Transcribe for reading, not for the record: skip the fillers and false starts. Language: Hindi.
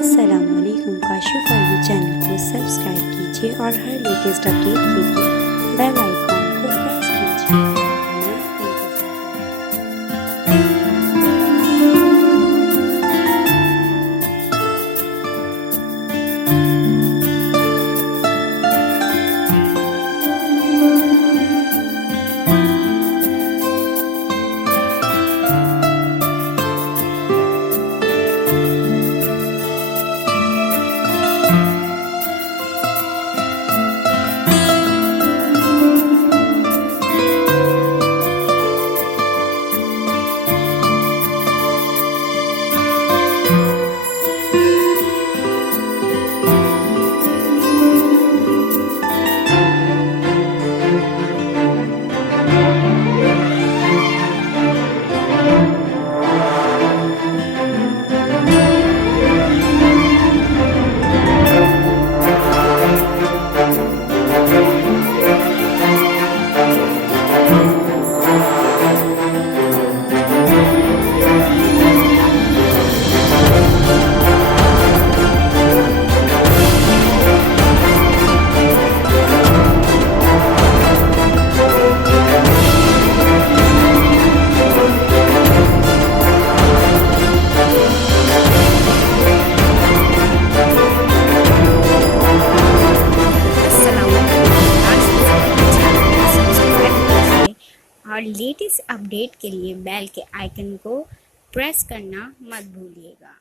अस्सलामुअलैकुम। काशिफ फॉर यू चैनल को सब्सक्राइब कीजिए और हर लेटेस्ट अपडेट के लिए बेल आइकॉन को प्रेस कीजिए। और लेटेस्ट अपडेट के लिए बेल के आइकन को प्रेस करना मत भूलिएगा।